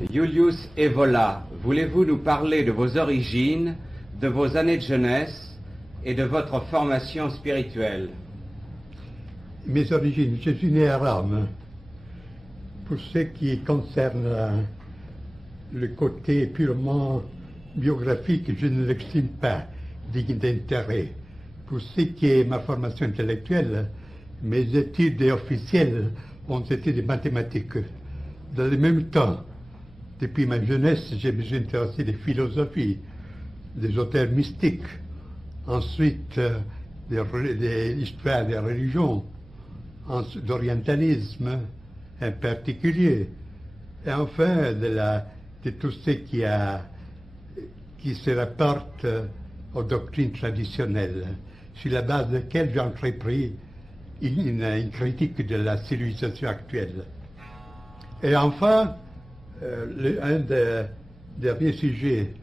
Julius Evola, voulez-vous nous parler de vos origines, de vos années de jeunesse et de votre formation spirituelle? Mes origines, je suis né à Rome. Pour ce qui concerne le côté purement biographique, je ne l'estime pas digne d'intérêt. Pour ce qui est ma formation intellectuelle, mes études officielles ont été des mathématiques. Dans le même temps, depuis ma jeunesse, je me suis intéressé des philosophies, des auteurs mystiques, ensuite de l'histoire des religions, d'orientalisme en particulier, et enfin de tout ce qui se rapporte aux doctrines traditionnelles, sur la base de laquelle j'ai entrepris une critique de la civilisation actuelle. Et enfin, un des derniers sujets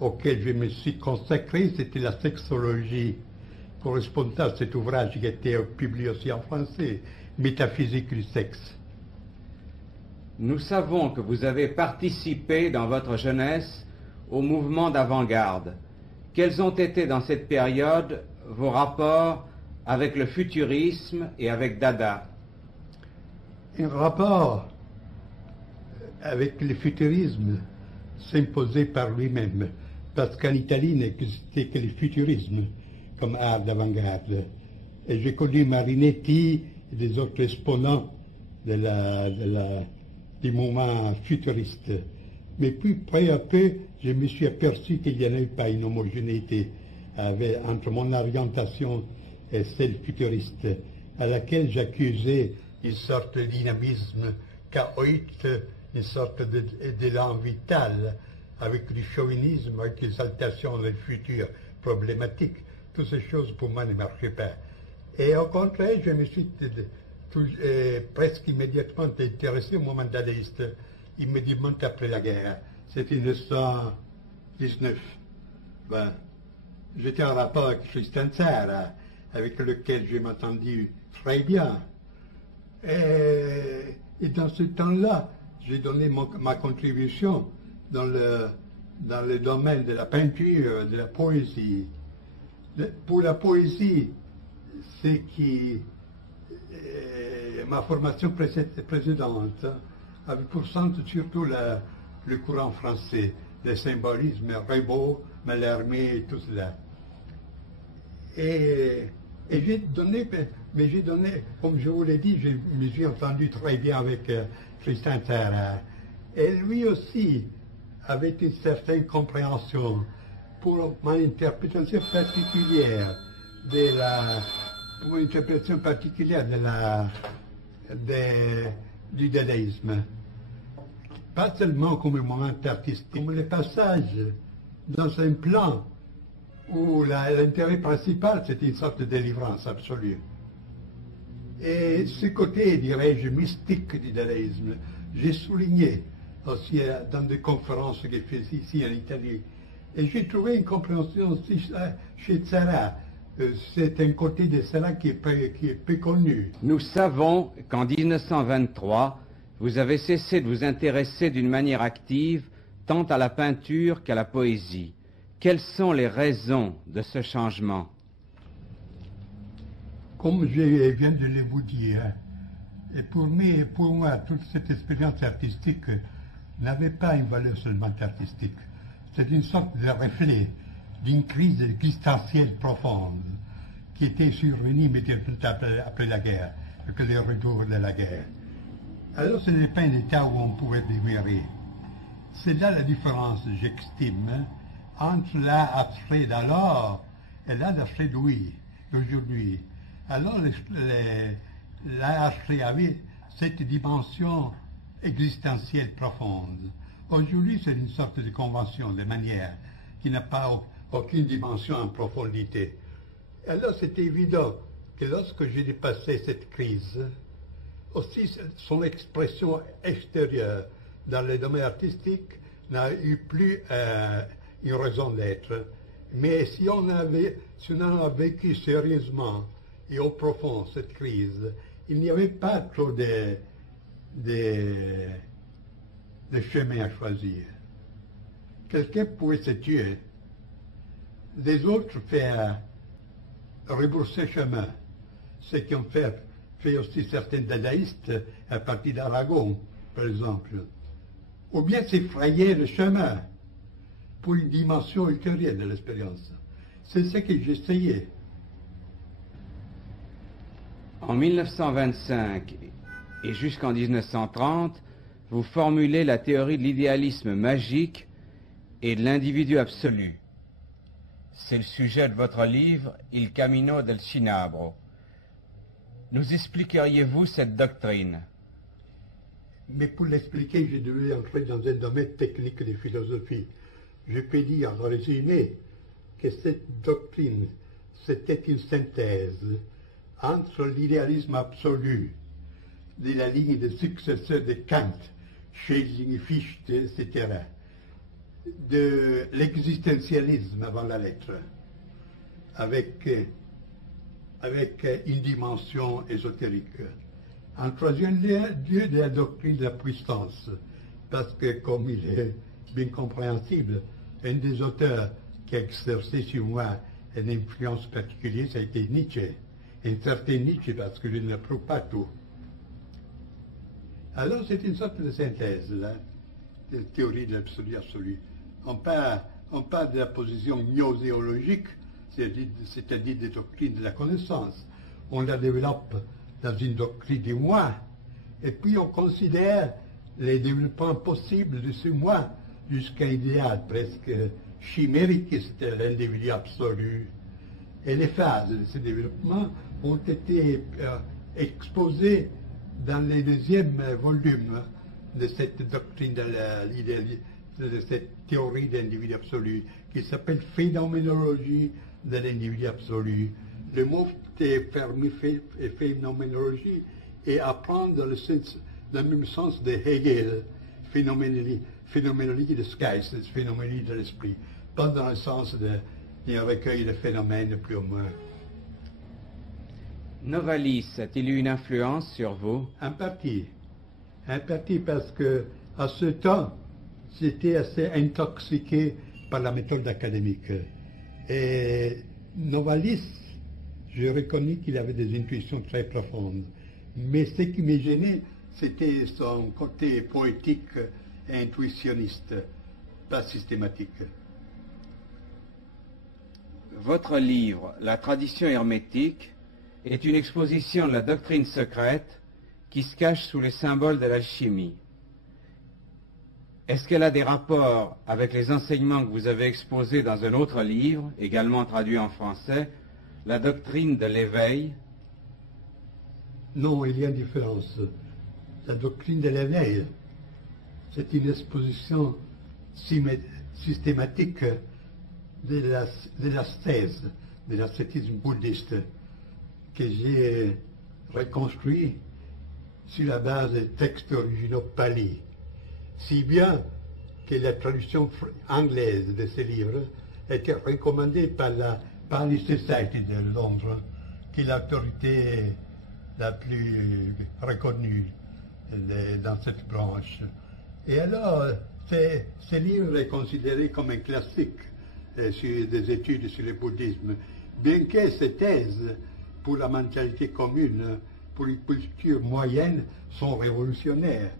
auxquels je me suis consacré, c'était la sexologie, correspondant à cet ouvrage qui a été publié aussi en français, Métaphysique du sexe. Nous savons que vous avez participé dans votre jeunesse au mouvement d'avant-garde. Quels ont été dans cette période vos rapports avec le futurisme et avec Dada? Un rapport avec le futurisme s'imposait par lui-même, parce qu'en Italie n'existait que le futurisme comme art d'avant-garde. Et j'ai connu Marinetti et des autres exponents du mouvement futuriste. Mais puis, peu à peu, je me suis aperçu qu'il n'y avait pas une homogénéité entre mon orientation et celle futuriste, à laquelle j'accusais une sorte de dynamisme chaotique, une sorte d'élan vital, avec du chauvinisme, avec l'exaltation du futur problématique. Toutes ces choses, pour moi, ne marchaient pas. Et au contraire, je me suis presque immédiatement intéressé au mouvement dadaïste, immédiatement après la guerre. C'était 1919. J'étais en rapport avec Tristan Tzara, avec lequel je m'entendis très bien. Et dans ce temps-là, j'ai donné ma contribution dans le domaine de la peinture, de la poésie. Pour la poésie, c'est ma formation précédente avait pour centre surtout le courant français, le symbolisme, Rimbaud, Mallarmé et tout cela. Et j'ai donné, comme je vous l'ai dit, je me suis entendu très bien avec Tristan Tzara. Et lui aussi avait une certaine compréhension pour mon interprétation particulière du dadaïsme. Pas seulement comme un moment artistique, comme le passage dans un plan où l'intérêt principal, c'était une sorte de délivrance absolue. Et ce côté, dirais-je, mystique du dadaïsme, j'ai souligné aussi dans des conférences que j'ai faites ici en Italie. Et j'ai trouvé une compréhension aussi chez Tzara. C'est un côté de Tzara qui est peu connu. Nous savons qu'en 1923, vous avez cessé de vous intéresser d'une manière active tant à la peinture qu'à la poésie. Quelles sont les raisons de ce changement? Comme je viens de le vous dire, et pour moi, toute cette expérience artistique n'avait pas une valeur seulement artistique. C'est une sorte de reflet d'une crise existentielle profonde qui était survenue immédiatement après la guerre, avec le retour de la guerre. Alors ce n'est pas un état où on pouvait demeurer. C'est là la différence, j'estime, entre l'art abstrait d'alors et l'art abstrait d'aujourd'hui. Alors l'art abstrait avait cette dimension existentielle profonde. Aujourd'hui, c'est une sorte de convention, de manière, qui n'a pas aucune dimension en profondité. Alors c'est évident que lorsque j'ai dépassé cette crise, aussi son expression extérieure dans le domaine artistique n'a eu plus une raison d'être. Mais si on a vécu sérieusement et au profond cette crise, il n'y avait pas trop de le chemin à choisir. Quelqu'un pouvait se tuer, les autres faire rebrousser chemin, ce qui ont fait aussi certains dadaïstes à partir d'Aragon, par exemple, ou bien s'effrayer le chemin pour une dimension ultérieure de l'expérience. C'est ce que j'essayais. En 1925 et jusqu'en 1930, vous formulez la théorie de l'idéalisme magique et de l'individu absolu. C'est le sujet de votre livre « Il Camino del Cinabro ». Nous expliqueriez-vous cette doctrine? Mais pour l'expliquer, je devais entrer dans un domaine technique de philosophie. Je peux dire en résumé que cette doctrine, c'était une synthèse entre l'idéalisme absolu de la ligne de successeurs de Kant, Schelling, Fichte, etc., de l'existentialisme avant la lettre, avec une dimension ésotérique. En troisième lieu, de la doctrine de la puissance, parce que, comme il est bien compréhensible, un des auteurs qui a exercé sur moi une influence particulière, ça a été Nietzsche. Un certain Nietzsche, parce que je ne l'approuve pas tout. Alors, c'est une sorte de synthèse, là, de théorie de l'absolu absolu. On parle de la position gnoséologique, c'est-à-dire des doctrines de la connaissance. On la développe dans une doctrine du moi, et puis on considère les développements possibles de ce moi jusqu'à un idéal presque chimérique, c'est l'individu absolu. Et les phases de ce développement ont été exposées dans les deuxièmes volumes de cette doctrine de cette théorie d'individu absolu, qui s'appelle phénoménologie de l'individu absolu. Le mot phénoménologie et apprendre dans le même sens de Hegel, phénoménologie de Geist, phénoménologie de l'esprit, pas dans le sens d'un recueil de phénomènes plus ou moins. Novalis a-t-il eu une influence sur vous? En partie parce que à ce temps, j'étais assez intoxiqué par la méthode académique. Et Novalis, je reconnais qu'il avait des intuitions très profondes. Mais ce qui me gênait, c'était son côté poétique et intuitionniste, pas systématique. Votre livre, La tradition hermétique, est une exposition de la doctrine secrète qui se cache sous les symboles de l'alchimie. Est-ce qu'elle a des rapports avec les enseignements que vous avez exposés dans un autre livre, également traduit en français, La doctrine de l'éveil? Non, il y a une différence. La doctrine de l'éveil, c'est une exposition systématique de l'ascèse, de l'ascétisme bouddhiste, que j'ai reconstruit sur la base des textes originaux pali. Si bien que la traduction anglaise de ces livres était recommandée par la Pali Society de Londres, qui est l'autorité la plus reconnue dans cette branche. Et alors, ce livre est considéré comme un classique sur des études sur le bouddhisme, bien que ces thèses pour la mentalité commune, pour une culture moyenne, sont révolutionnaires,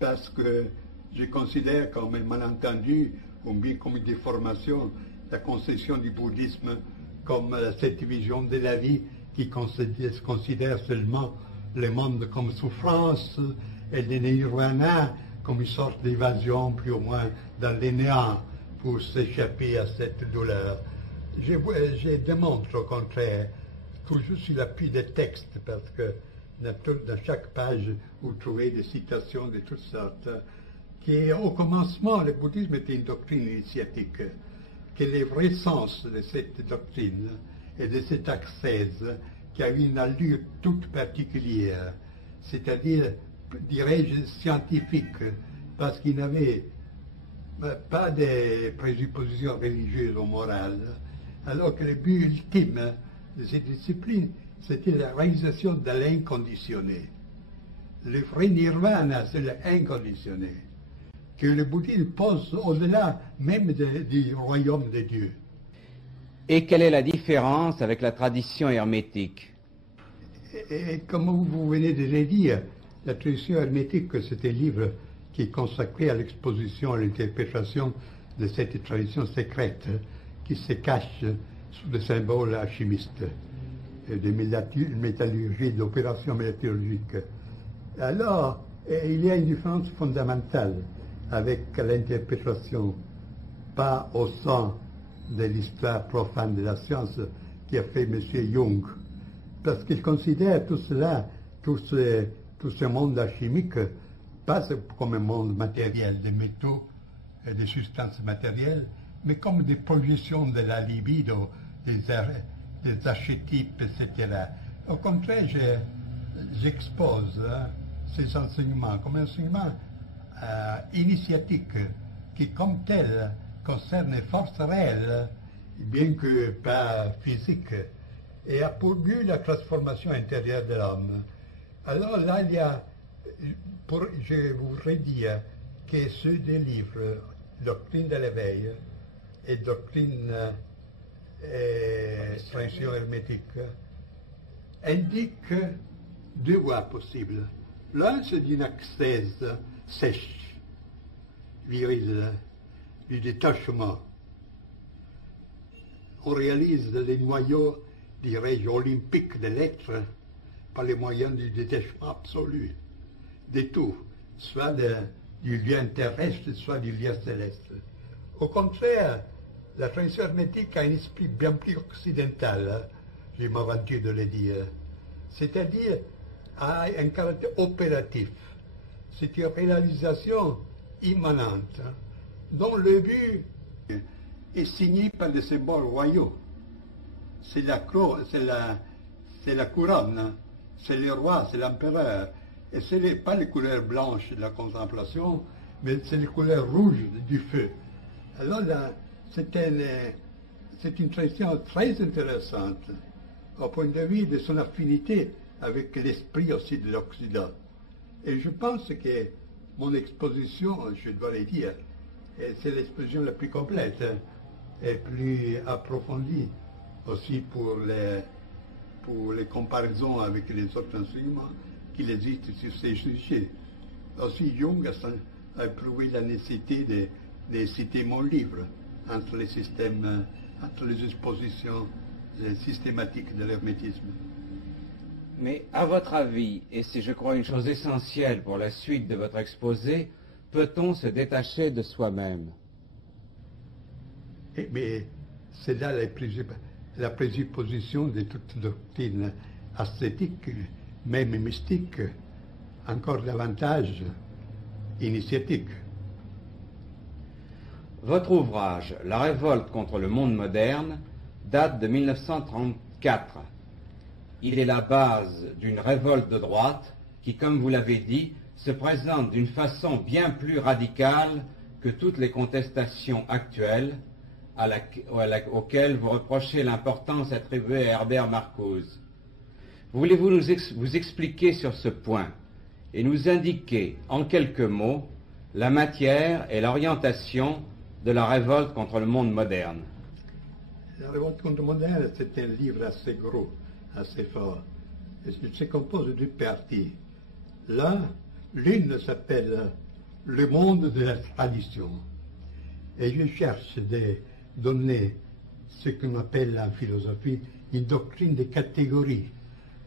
parce que je considère comme un malentendu, ou bien comme une déformation, la conception du bouddhisme comme cette vision de la vie qui considère seulement le monde comme souffrance et le nirvana comme une sorte d'évasion plus ou moins dans le néant pour s'échapper à cette douleur. Je démontre au contraire, toujours sur l'appui des textes, parce que dans chaque page, vous trouvez des citations de toutes sortes, qu'au commencement, le bouddhisme était une doctrine initiatique, que le vrai sens de cette doctrine et de cette ascèse, qui avait une allure toute particulière, c'est-à-dire, dirais-je, scientifique, parce qu'il n'avait pas de présuppositions religieuses ou morales, alors que le but ultime de cette discipline, c'était la réalisation de l'inconditionné. Le vrai nirvana, c'est l'inconditionné. que le bouddhisme pose au-delà même du royaume de Dieu. Et quelle est la différence avec la tradition hermétique? Et comme vous venez de le dire, la tradition hermétique, c'est un livre qui est consacré à l'exposition, à l'interprétation de cette tradition secrète qui se cache sous des symboles alchimistes, de métallurgie, d'opérations métallurgiques. Alors, il y a une différence fondamentale avec l'interprétation, pas au sein de l'histoire profane de la science qui a fait M. Jung, parce qu'il considère tout cela, tout ce monde alchimique, pas comme un monde matériel, de métaux et de substances matérielles, mais comme des projections de la libido, des archétypes, etc. Au contraire, j'expose ces enseignements comme un enseignement initiatique qui, comme tel, concerne les forces réelles, bien que pas physiques, et a pour but la transformation intérieure de l'homme. Alors là, il y a, je voudrais dire que ceux des livres, Doctrine de l'éveil et Doctrine tradition hermétique, indiquent deux voies possibles. L'un, c'est d'une ascèse sèche, virile, du détachement. On réalise les noyaux, dirais-je, olympiques de l'être par les moyens du détachement absolu de tout, soit du lien terrestre, soit du lien céleste. Au contraire, la tradition hermétique a un esprit bien plus occidental, je m'aventure de le dire, c'est-à-dire a un caractère opératif. C'est une réalisation immanente, dont le but est signé par des symboles royaux. C'est la couronne, c'est le roi, c'est l'empereur. Et ce n'est pas les couleurs blanches de la contemplation, mais c'est les couleurs rouges du feu. Alors là, c'est une tradition très intéressante au point de vue de son affinité avec l'esprit aussi de l'Occident. Et je pense que mon exposition, je dois le dire, c'est l'exposition la plus complète et plus approfondie aussi pour les comparaisons avec les autres enseignements qu'il existe sur ces sujets. Aussi Jung a éprouvé la nécessité de citer mon livre entre les systèmes, entre les expositions systématiques de l'hermétisme. Mais à votre avis, et c'est je crois une chose essentielle pour la suite de votre exposé, peut-on se détacher de soi-même? Mais c'est là la présupposition de toute doctrine ascétique, même mystique, encore davantage initiatique. Votre ouvrage, La révolte contre le monde moderne, date de 1934. Il est la base d'une révolte de droite qui, comme vous l'avez dit, se présente d'une façon bien plus radicale que toutes les contestations actuelles auxquelles vous reprochez l'importance attribuée à Herbert Marcuse. Voulez-vous vous expliquer sur ce point et nous indiquer en quelques mots la matière et l'orientation de la révolte contre le monde moderne? La révolte contre le monde moderne, c'est un livre assez gros, assez fort. Il se compose de deux parties. L'une s'appelle Le monde de la tradition. Et je cherche de donner ce qu'on appelle en philosophie une doctrine de catégories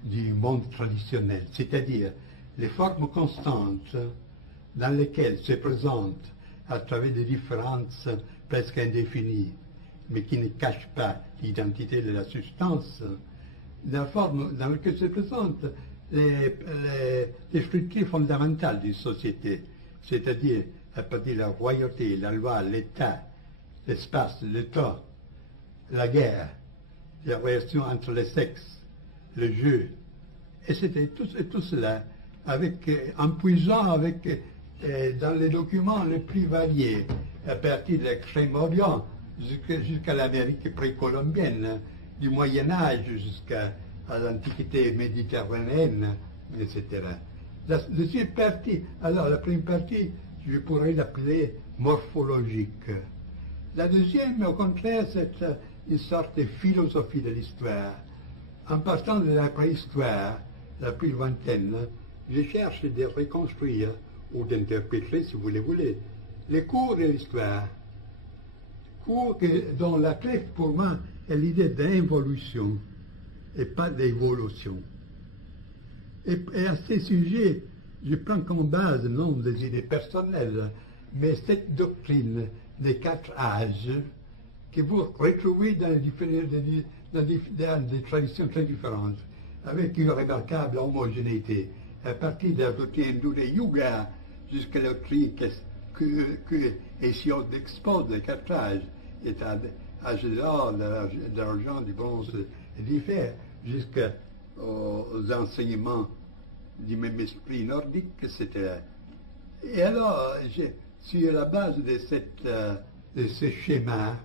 du monde traditionnel, c'est-à-dire les formes constantes dans lesquelles se présentent à travers des différences presque indéfinies, mais qui ne cachent pas l'identité de la substance, la forme dans laquelle se présentent les structures fondamentales d'une société, c'est-à-dire à partir de la royauté, la loi, l'État, l'espace, le temps, la guerre, la relation entre les sexes, le jeu, et c'était tout cela, en puisant dans les documents les plus variés, à partir de l'Extrême-Orient jusqu'à l'Amérique précolombienne, du Moyen-Âge jusqu'à l'Antiquité méditerranéenne, etc. La première partie, je pourrais l'appeler morphologique. La deuxième, au contraire, c'est une sorte de philosophie de l'histoire. En partant de la préhistoire, la plus lointaine, je cherche de reconstruire, ou d'interpréter, si vous le voulez, les cours de l'histoire. Cours dont la clé, pour moi, est l'idée d'involution, et pas d'évolution. Et à ces sujets, je prends comme base non des idées personnelles, mais cette doctrine des 4 âges que vous retrouvez dans des traditions très différentes, avec une remarquable homogénéité, à partir de la doctrine hindoue de Yuga jusqu'à la doctrine que Hésiode expose des 4 âges, âge d'or, d'argent, du bronze et du fer, jusqu'aux enseignements du même esprit nordique, etc. Et alors, sur la base de ce schéma,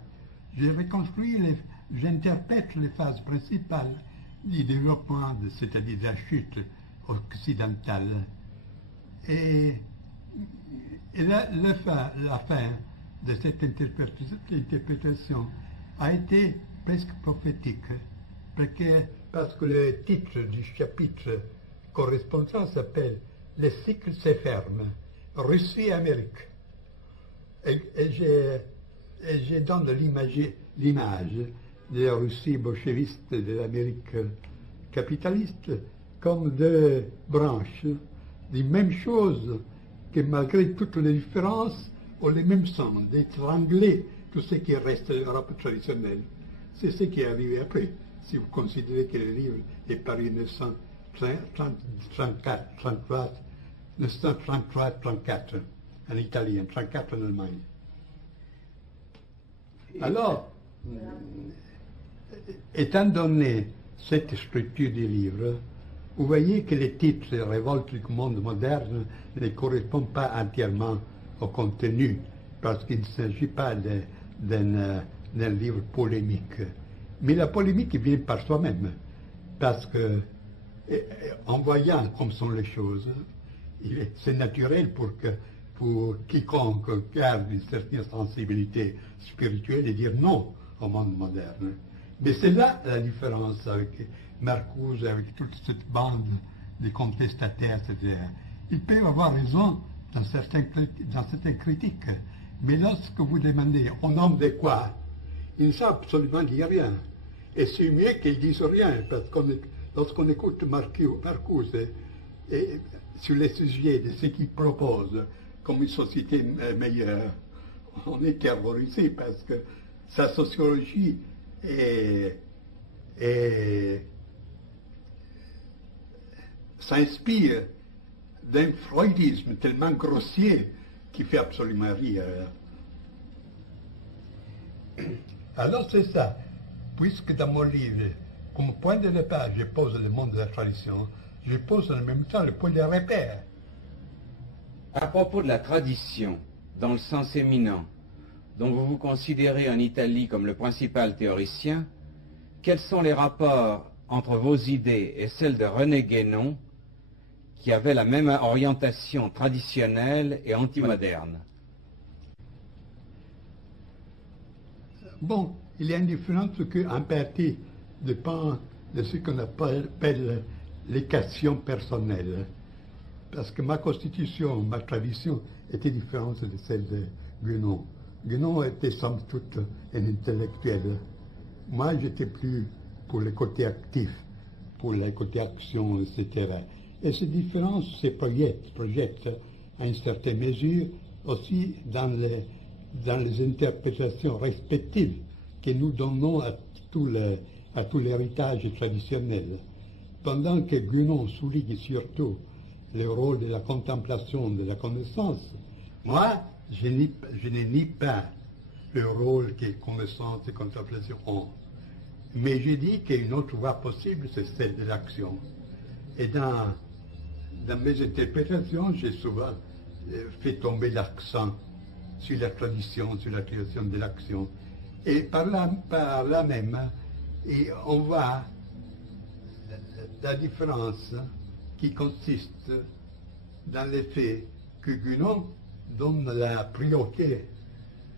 j'interprète les phases principales du développement, c'est-à-dire de la chute occidentale. Et la fin de cette interprétation a été presque prophétique, parce que le titre du chapitre correspondant s'appelle « Les cycles se ferment, Russie et Amérique ». Et je donne l'image de la Russie bolchéviste et de l'Amérique capitaliste comme deux branches des mêmes choses que malgré toutes les différences ont les mêmes sens, d'étrangler tout ce qui reste de l'Europe traditionnelle. C'est ce qui est arrivé après, si vous considérez que le livre est paru en 1933-34 en Italie, en 1934 en Allemagne. Alors, étant donné cette structure du livre, vous voyez que les titres « Révolte du monde moderne » ne correspondent pas entièrement au contenu, parce qu'il ne s'agit pas d'un livre polémique. Mais la polémique vient par soi-même, parce que, en voyant comme sont les choses, c'est naturel pour quiconque garde une certaine sensibilité spirituelle de dire non au monde moderne. Mais c'est là la différence avec Marcuse, avec toute cette bande de contestataires, etc. Ils peuvent avoir raison dans certaines critiques, mais lorsque vous demandez au nom de quoi, ils ne savent absolument dire rien. Et c'est mieux qu'ils disent rien, parce que lorsqu'on écoute Marcuse sur les sujets de ce qu'il propose comme une société meilleure, on est terrorisé parce que sa sociologie s'inspire d'un freudisme tellement grossier qui fait absolument rire. Alors c'est ça, puisque dans mon livre, comme point de départ, je pose le monde de la tradition, je pose en même temps le point de repère. À propos de la tradition, dans le sens éminent, dont vous vous considérez en Italie comme le principal théoricien, quels sont les rapports entre vos idées et celles de René Guénon, qui avait la même orientation traditionnelle et antimoderne? Bon, il y a une différence qu'en partie dépend de ce qu'on appelle les questions personnelles. Parce que ma constitution, ma tradition était différente de celle de Guénon. Guénon était somme toute un intellectuel. Moi, j'étais plus pour le côté actif, pour le côté action, etc. Et ces différences se projettent à une certaine mesure aussi dans les interprétations respectives que nous donnons à tout l'héritage traditionnel. Pendant que Guénon souligne surtout le rôle de la contemplation, de la connaissance, moi, je ne nie pas le rôle que connaissance et contemplation ont. Mais je dis qu'une autre voie possible, c'est celle de l'action. Et dans mes interprétations, j'ai souvent fait tomber l'accent sur la tradition, sur la création de l'action. Et par là même, et on voit la différence qui consiste dans le fait que Guénon donne la priorité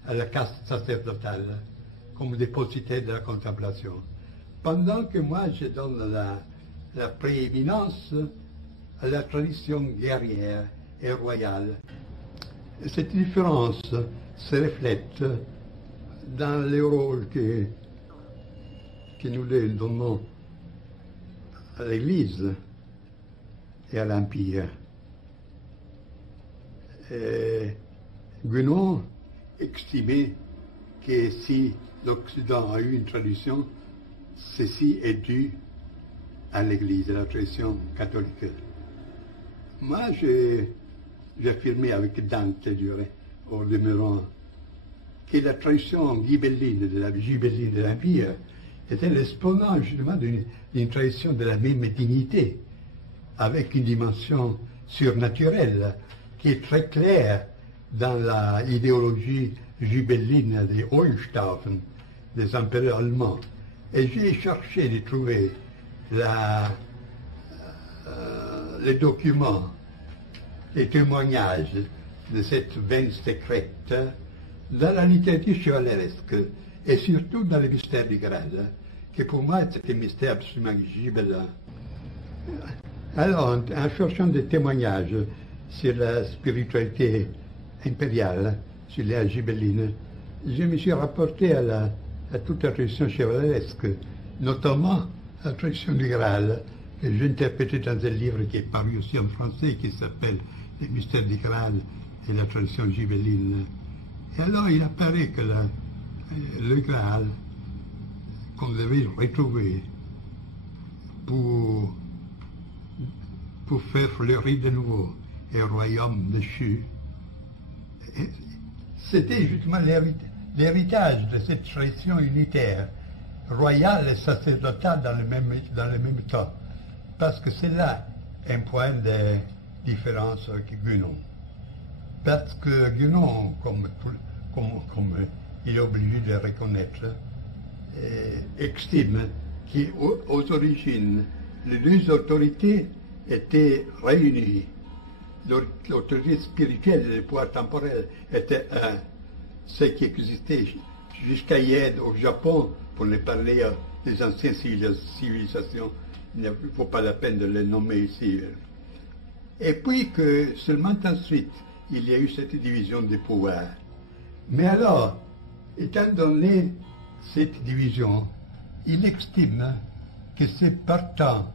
à la caste sacerdotale comme dépositaire de la contemplation, pendant que moi je donne la prééminence à la tradition guerrière et royale. Et cette différence se reflète dans le rôle que nous lui donnons à l'Église et à l'Empire. Guénon estimait que si l'Occident a eu une tradition, ceci est dû à l'Église, à la tradition catholique. Moi, j'affirmais avec Dante, je dirais, au demeurant, que la tradition ghibelline de l'Empire était l'exponent justement d'une tradition de la même dignité, avec une dimension surnaturelle qui est très claire dans l'idéologie ghibelline des Hohenstaufen, des empereurs allemands. Et j'ai cherché de trouver les documents, les témoignages de cette veine secrète dans la littérature chevaleresque et surtout dans le mystère du Graal, qui pour moi c'est un mystère absolument gibelin. Alors, en cherchant des témoignages sur la spiritualité impériale, sur l'ère gibelline, je me suis rapporté à toute la tradition chevaleresque, notamment la tradition du Graal, que j'ai interprété dans un livre qui est paru aussi en français, qui s'appelle Les mystères du Graal et la tradition gibelline. Et alors il apparaît que le Graal, qu'on devait retrouver pour faire fleurir de nouveau un royaume déchu, c'était justement l'héritage de cette tradition unitaire, royale et sacerdotale dans le même temps. Parce que c'est là un point de différence avec Guénon. Parce que Guénon, comme il est obligé de reconnaître, estime qu'aux origines, les deux autorités étaient réunies. L'autorité spirituelle et le pouvoir temporel étaient un. Ce qui existait jusqu'à hier au Japon, pour ne parler des anciennes civilisations, il ne vaut pas la peine de les nommer ici. Et puis que seulement ensuite, il y a eu cette division des pouvoirs. Mais alors, étant donné cette division, il estime que c'est partant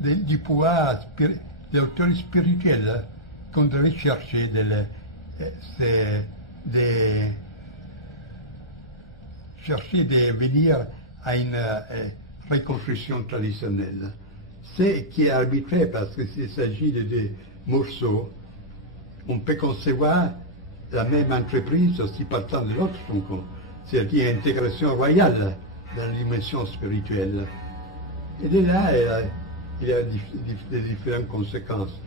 du pouvoir de l'autorité spirituelle qu'on devait chercher de venir à une reconstruction traditionnelle. C'est qui est arbitraire parce qu'il s'agit de des morceaux. On peut concevoir la même entreprise aussi partant de l'autre, c'est-à-dire intégration royale dans la dimension spirituelle. Et de là, il y a des différentes conséquences.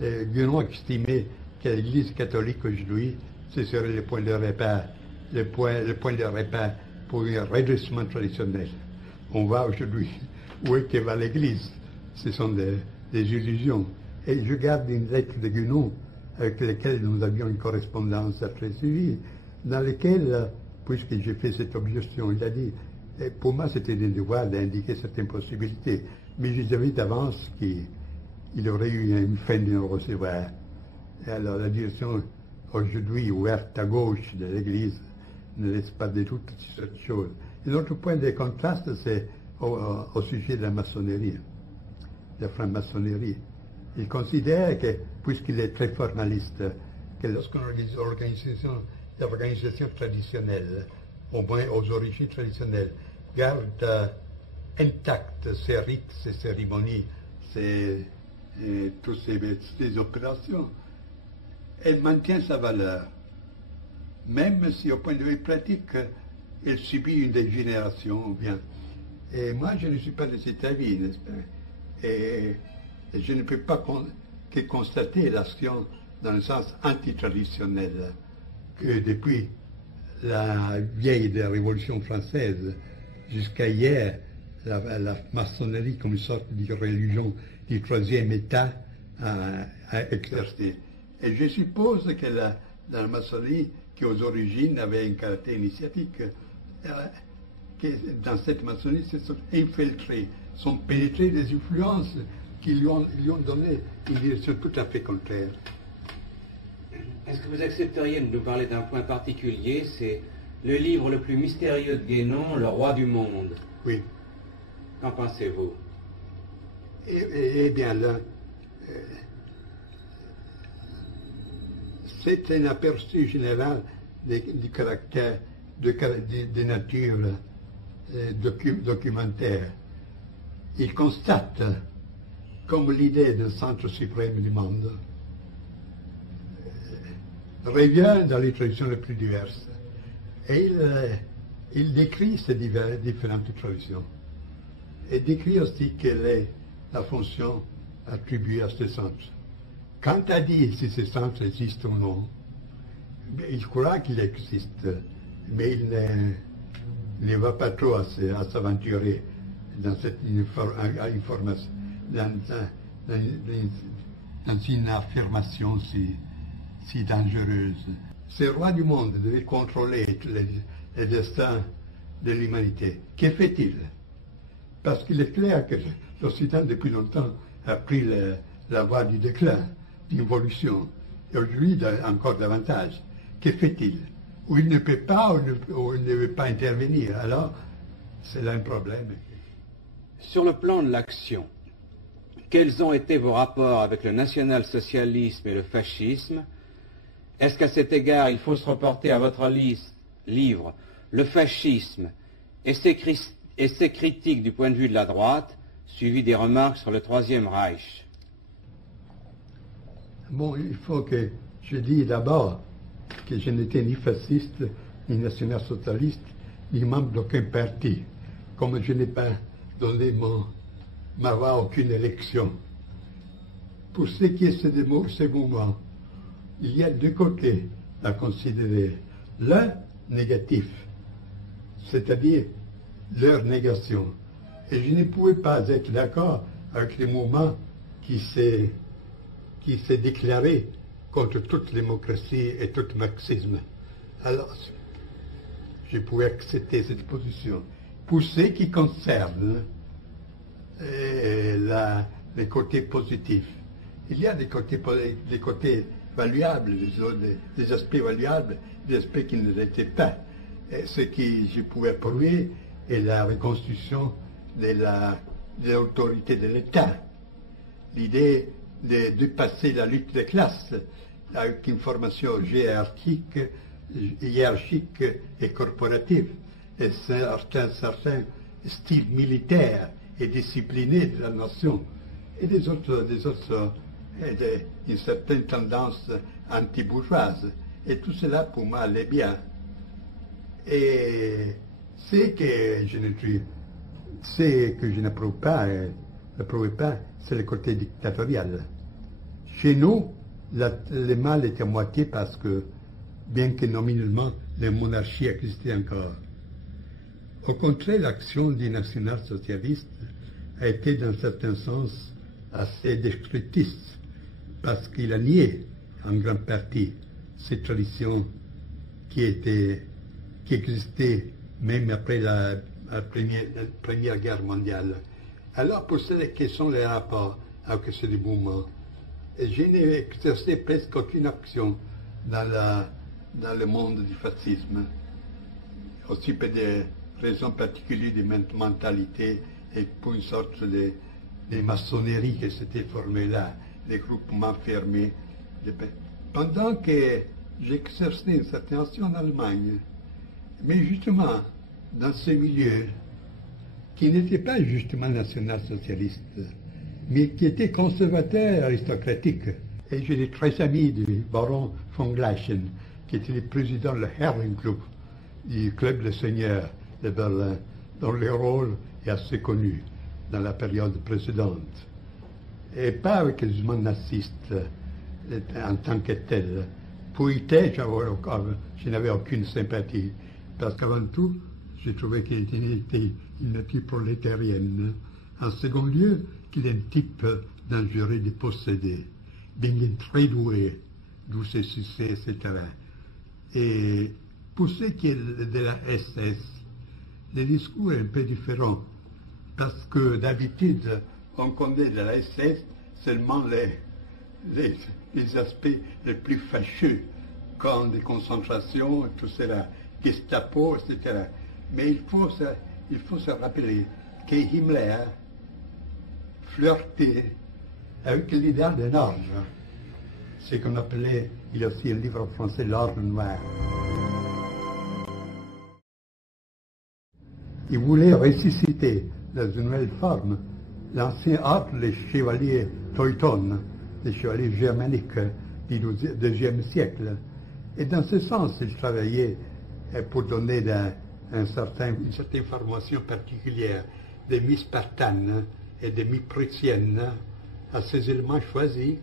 Guénon estimait que l'Église catholique aujourd'hui, ce serait le point de repère, le point de repère pour un redressement traditionnel. On voit aujourd'hui où est que va l'Église. Ce sont des illusions. Et je garde une lettre de Guénon avec laquelle nous avions une correspondance très suivie, dans laquelle, puisque j'ai fait cette objection, il a dit, pour moi c'était un devoir d'indiquer certaines possibilités, mais je savais d'avance qu'il aurait eu une fin de nous recevoir. Et alors la direction aujourd'hui ouverte à gauche de l'Église ne laisse pas de doute sur cette chose. Et l'autre point de contraste, c'est au sujet de la maçonnerie, de la franc-maçonnerie. Il considère que, puisqu'il est très formaliste, que lorsqu'on organise l'organisation traditionnelle, au moins aux origines traditionnelles, garde intactes ces rites, ces cérémonies, toutes ces opérations, elle maintient sa valeur, même si au point de vue pratique, elle subit une dégénération ou bien. Et moi, je ne suis pas de cet avis, n'est-ce pas? Et je ne peux pas que constater l'action dans le sens antitraditionnel, que depuis la vieille de la Révolution française jusqu'à hier, la maçonnerie comme une sorte de religion du troisième État a exercé. Et je suppose que dans la maçonnerie qui aux origines avait un caractère initiatique, qui dans cette maçonnerie se sont infiltrés, sont pénétrés des influences qui lui ont donné une direction tout à fait contraire. Est-ce que vous accepteriez de nous parler d'un point particulier? C'est le livre le plus mystérieux de Guénon, Le Roi du Monde. Oui. Qu'en pensez-vous? Eh bien là, c'est un aperçu général du caractère, de nature documentaire. Il constate comme l'idée d'un centre suprême du monde revient dans les traditions les plus diverses. Et il décrit ces différentes traditions. Et décrit aussi quelle est la fonction attribuée à ce centre. Quant à dire si ce centre existe ou non, il croit qu'il existe, mais il ne va pas trop à s'aventurer dans cette information, dans une affirmation si dangereuse. Ce roi du monde devait contrôler les destins de l'humanité. Que fait-il? Parce qu'il est clair que l'Occident, depuis longtemps, a pris la voie du déclin, d'évolution. Et aujourd'hui, encore davantage. Que fait-il? Ou il ne peut pas, ou il ne veut pas intervenir. Alors, c'est là un problème. Sur le plan de l'action, quels ont été vos rapports avec le national-socialisme et le fascisme? Est-ce qu'à cet égard, il faut se reporter à votre livre, Le fascisme et ses critiques du point de vue de la droite, suivi des remarques sur le Troisième Reich? Bon, il faut que je dise d'abord que je n'étais ni fasciste, ni national-socialiste, ni membre d'aucun parti, comme je n'ai pas donné ma voix à aucune élection. Pour ce qui est de ce mouvement, il y a deux côtés à considérer. L'un négatif, c'est-à-dire leur négation. Et je ne pouvais pas être d'accord avec le mouvement qui s'est déclaré contre toute démocratie et tout marxisme. Alors, je pouvais accepter cette position. Pour ce qui concerne les côtés positifs, il y a des côtés valuables, des aspects valuables, des aspects qui ne l'étaient pas. Et ce que je pouvais prouver est la reconstruction de l'autorité de l'État. L'idée de passer la lutte des classes avec une formation hiérarchique et corporative, et certain style militaire et discipliné de la nation, et une certaine tendance anti-bourgeoise. Et tout cela, pour moi, allait bien. Et ce que je n'approuve pas, c'est le côté dictatorial. Chez nous, le mal est à moitié parce que, bien que nominalement, la monarchie existait encore. Au contraire, l'action du national-socialiste a été, dans un certain sens, assez destructrice, parce qu'il a nié, en grande partie, ces traditions qui existaient même après la Première Guerre mondiale. Alors, pour ce qui sont les rapports avec ce mouvement, je n'ai exercé presque aucune action dans le monde du fascisme, aussi pour des raisons particulières de mentalité et pour une sorte de maçonnerie qui s'était formée là, des groupements fermés. Pendant que j'exerçais une certaine action en Allemagne, mais justement dans ce milieu qui n'était pas justement national-socialiste, mais qui était conservateur aristocratique. Et j'étais très ami du baron von Gleichen, qui était le président du Herrenclub, du club des seigneurs de Berlin, dont le rôle est assez connu dans la période précédente. Et pas avec les mouvements nazistes en tant que tel. Pour IT, je n'avais aucune sympathie, parce qu'avant tout, j'ai trouvé qu'il était une nature prolétarienne. En second lieu, qu'il est un type dangereux de posséder, bien très doué, d'où ses succès, etc. Et pour ce qui est de la SS, le discours est un peu différent. Parce que d'habitude, on connaît de la SS seulement les aspects les plus fâcheux, camps de concentration, tout cela, Gestapo, etc. Mais il faut se rappeler que Himmler flirtait avec l'idéal d'un ordre, ce qu'on appelait, il y a aussi un livre français, l'ordre noir. Il voulait ressusciter dans une nouvelle forme l'ancien ordre, les chevaliers Teutones, les chevaliers germaniques du IIe siècle. Et dans ce sens, il travaillait pour donner une certaine formation particulière des mi-spartanes et des mi-prussiennes à ces éléments choisis,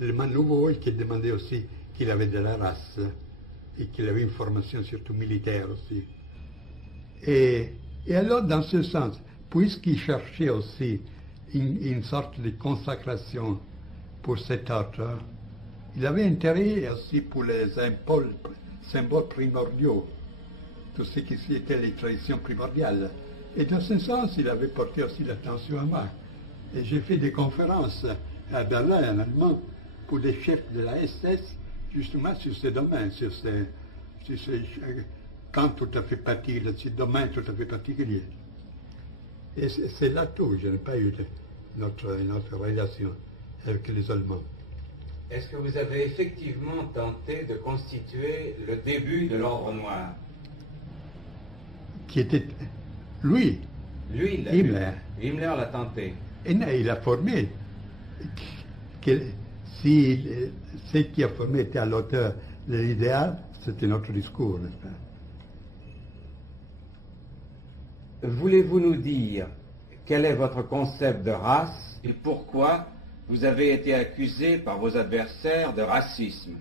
éléments nouveaux, et qui demandaient aussi qu'il avait de la race et qu'il avait une formation surtout militaire aussi. Et alors, dans ce sens, puisqu'il cherchait aussi une sorte de consacration pour cet ordre, il avait intérêt aussi pour les symboles primordiaux, tout ce qui était les traditions primordiales. Et dans ce sens, il avait porté aussi l'attention à moi. Et j'ai fait des conférences à Berlin, en allemand, pour des chefs de la SS, justement sur ces domaines, sur ces camps tout à fait particuliers, ces domaines tout à fait particuliers. Et c'est là tout, je n'ai pas eu notre relation avec les Allemands. Est-ce que vous avez effectivement tenté de constituer le début de l'Ordre Noir? Qui était lui, Himmler. Himmler l'a tenté. Et il a formé. Si ce qui a formé était à l'auteur de l'idéal, c'était notre discours, n'est-ce pas? Voulez-vous nous dire quel est votre concept de race et pourquoi vous avez été accusé par vos adversaires de racisme?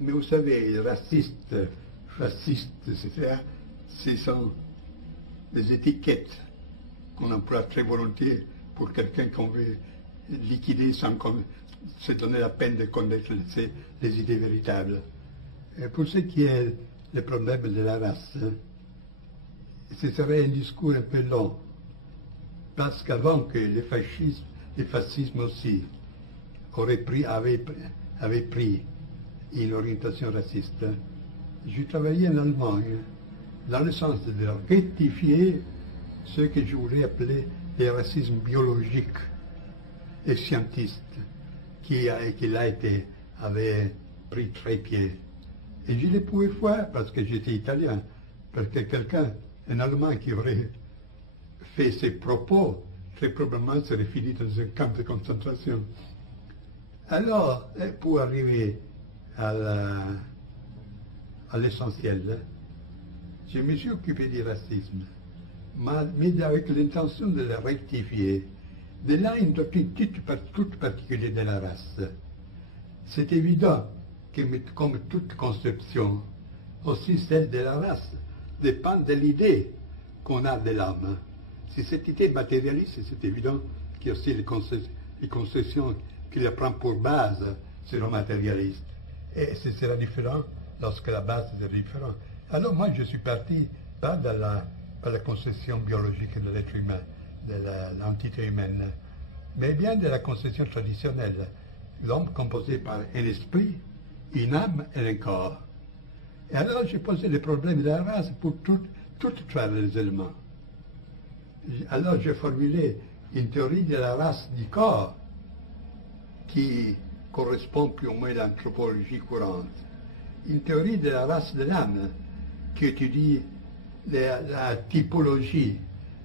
Mais vous savez, racistes, fascistes, etc., ce sont des étiquettes qu'on emploie très volontiers pour quelqu'un qu'on veut liquider sans se donner la peine de connaître les idées véritables. Et pour ce qui est le problème de la race, ce serait un discours un peu long, parce qu'avant que le fascisme aussi avait pris une orientation raciste, je travaillais en Allemagne dans le sens de rectifier ce que je voulais appeler le racisme biologique et scientiste qui avait pris trépied. Et je ne pouvais faire parce que j'étais italien, parce que un Allemand qui aurait fait ces propos, très probablement serait fini dans un camp de concentration. Alors, pour arriver à l'essentiel, je me suis occupé du racisme, mais avec l'intention de le rectifier. De là, une doctrine toute particulière de la race. C'est évident que, comme toute conception, aussi celle de la race dépend de l'idée qu'on a de l'homme. Si cette idée est matérialiste, c'est évident qu'il y a aussi les conceptions qu'il prend pour base seront matérialistes. Et ce sera différent lorsque la base est différente. Alors moi, je suis parti pas par la conception biologique de l'être humain, de l'entité humaine, mais bien de la conception traditionnelle. L'homme composé par un esprit, une âme et un corps. Et alors j'ai posé le problème de la race pour toutes les éléments. Alors j'ai formulé une théorie de la race du corps qui correspond plus ou moins à l'anthropologie courante. Une théorie de la race de l'âme qui étudie la typologie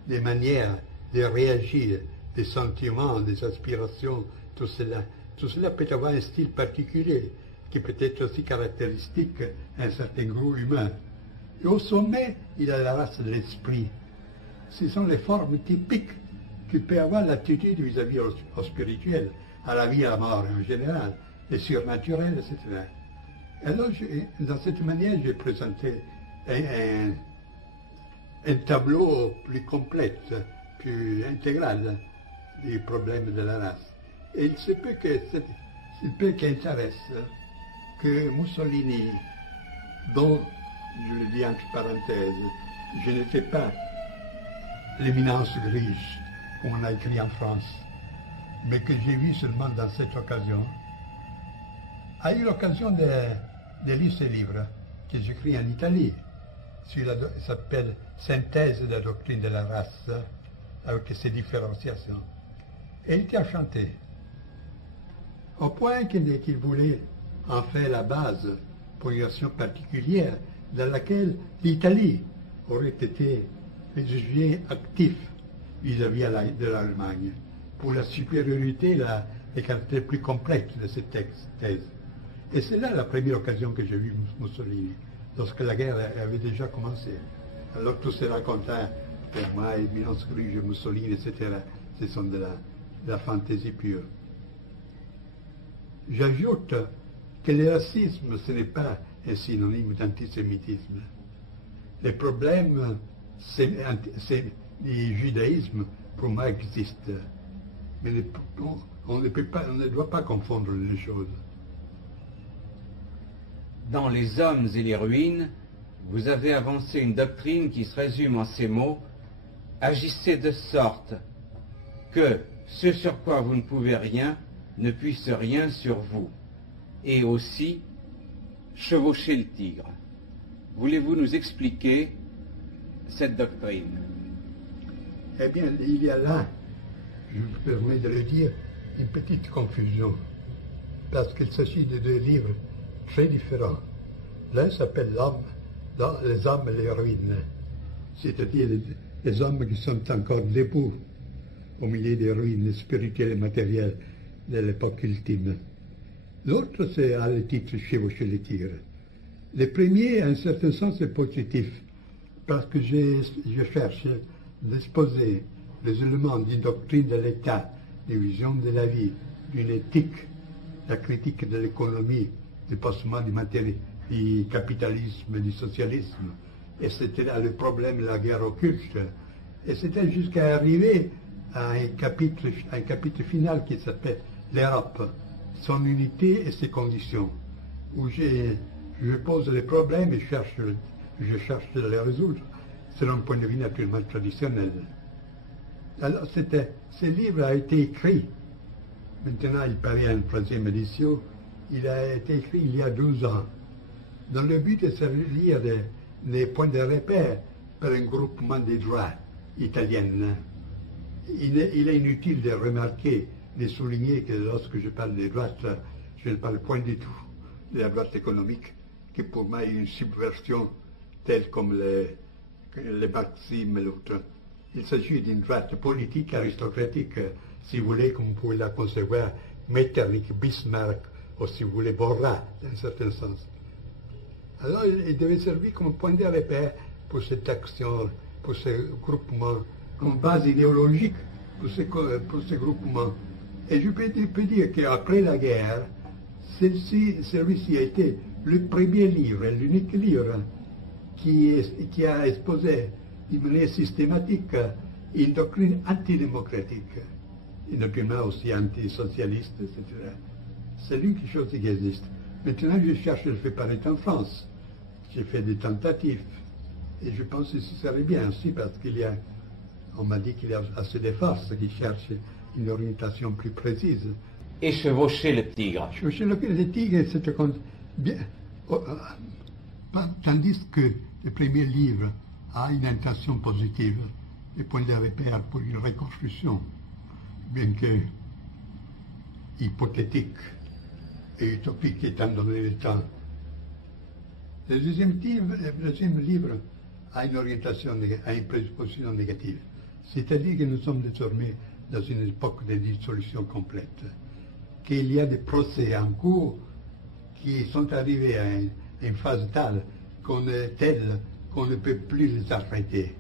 des manières de réagir, des sentiments, des aspirations, tout cela. Tout cela peut avoir un style particulier qui peut être aussi caractéristique d'un certain groupe humain. Et au sommet, il y a la race de l'esprit. Ce sont les formes typiques qui peut avoir l'attitude vis-à-vis au spirituel, à la vie et à la mort en général, les surnaturels, etc. Alors, dans cette manière, j'ai présenté un tableau plus complet, plus intégral du problème de la race. Et il se peut qu'intéresse que Mussolini, dont, je le dis entre parenthèses, je n'étais pas l'éminence grise, comme on a écrit en France, mais que j'ai vu seulement dans cette occasion, a eu l'occasion de lire ce livre que j'écris en Italie. Ça s'appelle Synthèse de la doctrine de la race, avec ses différenciations. Et il était enchanté, au point qu'il voulait en faire la base pour une action particulière dans laquelle l'Italie aurait été le sujet actif vis-à-vis de l'Allemagne, pour la supériorité, les caractères plus complexes de cette thèse. Et c'est là la première occasion que j'ai vu Mussolini, lorsque la guerre avait déjà commencé. Alors tout se racontait, pour moi, éminence grise, Mussolini, etc., ce sont de la fantaisie pure. J'ajoute que le racisme, ce n'est pas un synonyme d'antisémitisme. Les problèmes du judaïsme, pour moi, existent. Mais on ne doit pas confondre les choses. Dans Les hommes et les ruines, vous avez avancé une doctrine qui se résume en ces mots: agissez de sorte que ce sur quoi vous ne pouvez rien ne puisse rien sur vous, et aussi chevaucher le tigre. Voulez-vous nous expliquer cette doctrine? Eh bien, il y a là, je me permets de le dire, une petite confusion, parce qu'il s'agit de deux livres très différents. L'un s'appelle Les hommes et les ruines, c'est-à-dire les hommes qui sont encore debout au milieu des ruines spirituelles et matérielles de l'époque ultime. L'autre, c'est à le titre Chevaucher les tigres. Le premier, en un certain sens, est positif, parce que je cherche d'exposer les éléments d'une doctrine de l'État, d'une vision de la vie, d'une éthique, la critique de l'économie, du passement du capitalisme et du socialisme. Et c'était là le problème de la guerre occulte. Et c'était jusqu'à arriver à un chapitre final qui s'appelle l'Europe, son unité et ses conditions, où je pose les problèmes et je cherche de les résoudre selon un point de vue naturellement traditionnel. Alors ce livre a été écrit, maintenant il paraît en troisième édition, il a été écrit il y a 12 ans, dans le but de servir des points de repère par un groupement des droits italiennes. Il est inutile de remarquer, de souligner que lorsque je parle des droites, je ne parle point du tout de la droite économique, qui pour moi est une subversion telle comme les marxisme et l'autre. Il s'agit d'une droite politique aristocratique, si vous voulez, comme vous pouvez la concevoir, Metternich, Bismarck, ou si vous voulez, Borra, dans un certain sens. Alors il devait servir comme point de repère pour cette action, pour ce groupement, comme base idéologique pour ce groupement. Et je peux dire qu'après la guerre, celui-ci a été le premier livre, l'unique livre qui a exposé d'une manière systématique une doctrine antidémocratique, une doctrine aussi antisocialiste, etc. C'est l'unique chose qui existe. Maintenant, je cherche de le faire paraître en France. J'ai fait des tentatives. Et je pense que ce serait bien aussi parce on m'a dit qu'il y a assez de forces qui cherchent une orientation plus précise. Et chevaucher le tigre. Chevaucher le tigre, c'est bien. Tandis que le premier livre a une intention positive, et point de repère pour une reconstruction, bien que hypothétique et utopique étant donné le temps. Le deuxième livre a une orientation, a une prédisposition négative. C'est-à-dire que nous sommes désormais dans une époque de dissolution complète, qu'il y a des procès en cours qui sont arrivés à une phase telle qu'on ne peut plus les arrêter.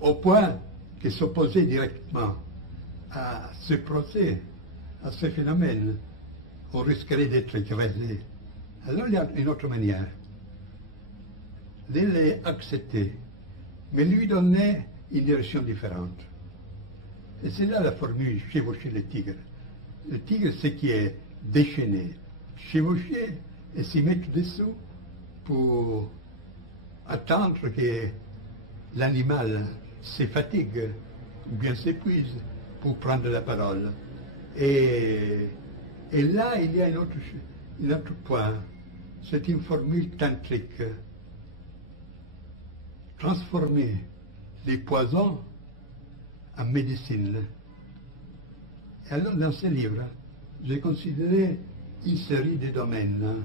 Au point que s'opposer directement à ce procès, à ce phénomène, on risquerait d'être écrasé. Alors il y a une autre manière de les accepter, mais lui donner une direction différente. Et c'est là la formule chevaucher le tigre. Le tigre, c'est qui est déchaîner, chevaucher et s'y mettre dessous pour attendre que l'animal se fatigue ou bien s'épuise pour prendre la parole. Et là, il y a un autre point. C'est une formule tantrique. Transformer les poisons en médecine. Et alors, dans ce livre, j'ai considéré une série de domaines.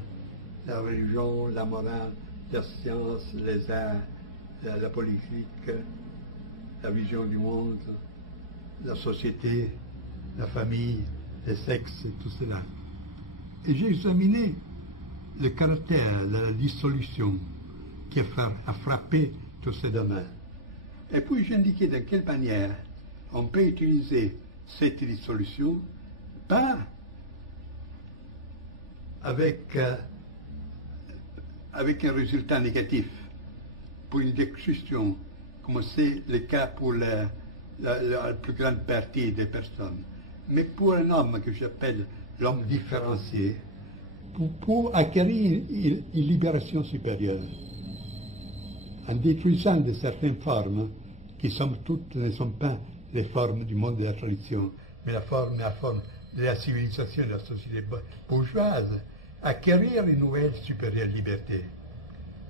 La religion, la morale, la science, les arts, la politique, la vision du monde, la société, la famille, le sexe, tout cela. Et j'ai examiné le caractère de la dissolution qui a frappé tous ces domaines. Et puis j'ai indiqué de quelle manière on peut utiliser cette dissolution, pas avec un résultat négatif pour une destruction, comme c'est le cas pour la plus grande partie des personnes, mais pour un homme que j'appelle l'homme différencié, pour acquérir une libération supérieure, en détruisant de certaines formes qui, somme toute, ne sont pas les formes du monde de la tradition, mais la forme de la civilisation de la société bourgeoise, acquérir une nouvelle supérieure liberté.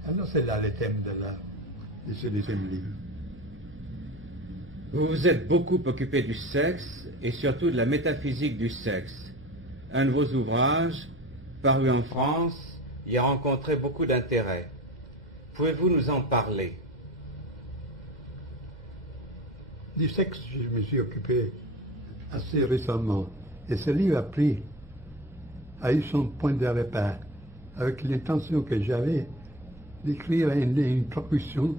Alors c'est là le thème de ce deuxième livre. Vous vous êtes beaucoup occupé du sexe et surtout de la métaphysique du sexe. Un de vos ouvrages, paru en France, y a rencontré beaucoup d'intérêt. Pouvez-vous nous en parler? Du sexe, je me suis occupé assez récemment. Et ce livre a eu son point de départ avec l'intention que j'avais d'écrire une introduction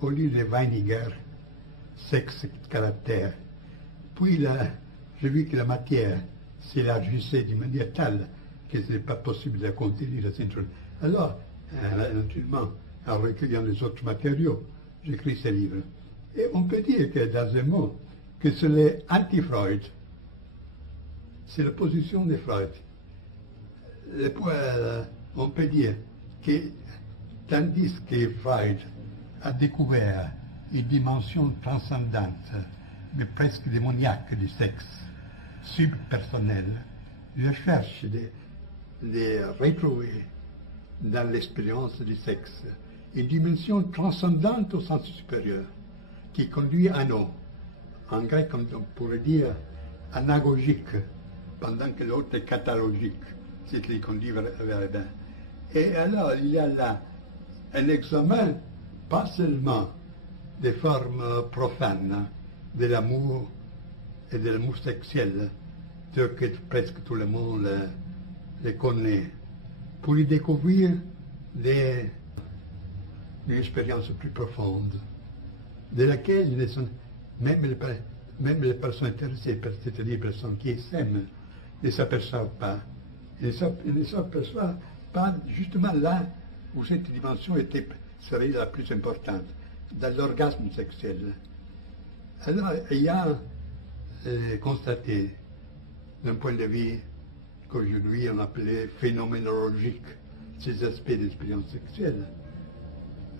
au livre de Weininger, Sexe, caractère. Puis j'ai vu que la matière s'élargissait d'une manière telle que ce n'est pas possible de contenir la centrale. Alors, naturellement, en recueillant les autres matériaux, j'écris ce livre. Et on peut dire que, dans un mot, que c'est l'anti-Freud. C'est la position de Freud. On peut dire que, tandis que Freud a découvert une dimension transcendante, mais presque démoniaque du sexe, subpersonnel, je cherche de retrouver dans l'expérience du sexe une dimension transcendante au sens supérieur, qui conduit à nous. En grec, on pourrait dire anagogique, pendant que l'autre est catalogique, c'est qui conduit vers le bien. Et alors, il y a là un examen, pas seulement des formes profanes de l'amour et de l'amour sexuel, tel que presque tout le monde les connaît, pour y découvrir une expérience plus profonde, de laquelle même les personnes intéressées, c'est-à-dire les personnes qui s'aiment, ne s'aperçoivent pas. Ils ne s'aperçoivent pas justement là où cette dimension serait la plus importante, dans l'orgasme sexuel. Alors, il y a constaté, d'un point de vue qu'aujourd'hui on appelait phénoménologique, ces aspects d'expérience sexuelle.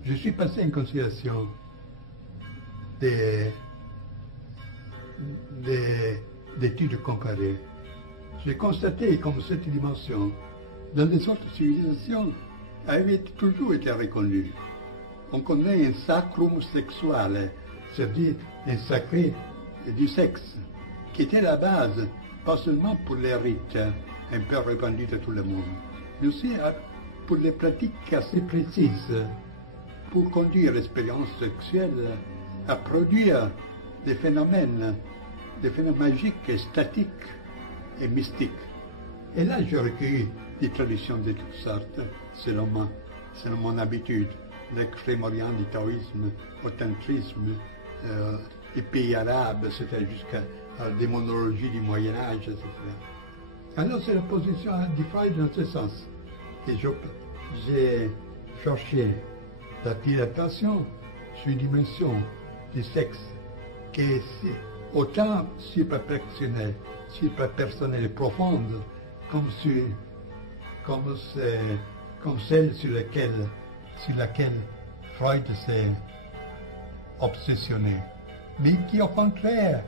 Je suis passé en considération d'études comparées. J'ai constaté comme cette dimension, dans les autres civilisations, avait toujours été reconnue. On connaît un sacrum sexual, c'est-à-dire un sacré du sexe, qui était la base, pas seulement pour les rites, un peu répandus de tout le monde, mais aussi pour les pratiques assez précises, pour conduire l'expérience sexuelle à produire des phénomènes magiques, statiques et mystiques. Et là, j'ai recueilli des traditions de toutes sortes, selon mon habitude, l'extrême-orient du taoïsme, au tantrisme, les pays arabes, c'était jusqu'à la démonologie du Moyen-Âge, etc. Alors, c'est la position du Freud dans ce sens. Et j'ai cherché d'attirer l'attention sur une dimension du sexe qui est autant suprapersonnelle et profonde comme celle sur laquelle Freud s'est obsessionné, mais qui au contraire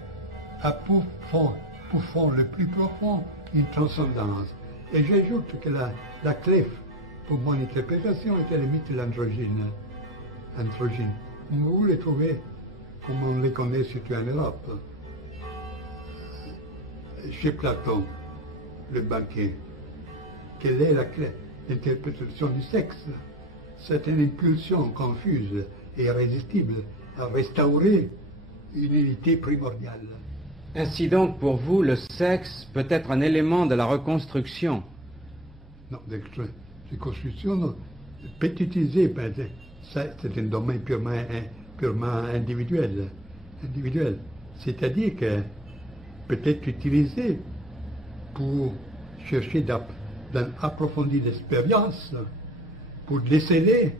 a pour fond le plus profond une transcendance. Et j'ajoute que la clé pour mon interprétation était le mythe de l'androgyne. Vous les trouvez comme on les connaît surtout en Europe. Chez Platon, le banquet, quelle est la clé d'interprétation du sexe? C'est une impulsion confuse et irrésistible à restaurer une unité primordiale. Ainsi donc, pour vous, le sexe peut être un élément de la reconstruction. Non, de reconstruction, non. Pétitisé, c'est un domaine purement individuel. C'est-à-dire que peut-être utilisé pour chercher d'approfondir l'expérience, pour déceler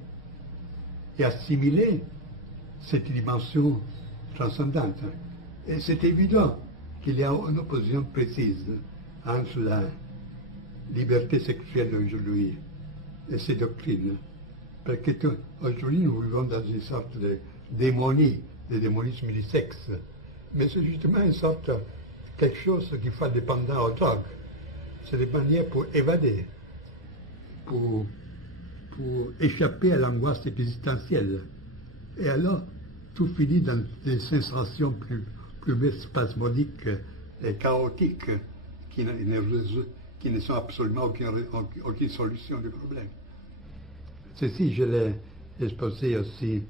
et assimiler cette dimension transcendante. Et c'est évident qu'il y a une opposition précise entre la liberté sexuelle d'aujourd'hui et ses doctrines. Parce qu'aujourd'hui, nous vivons dans une sorte de démonisme du sexe. Mais c'est justement une sorte quelque chose qui fait dépendant aux drogues. C'est des manières pour évader, pour échapper à l'angoisse existentielle. Et alors, tout finit dans des sensations plus spasmodiques et chaotiques qui ne sont absolument aucune solution du problème. Ceci, je l'ai exposé aussi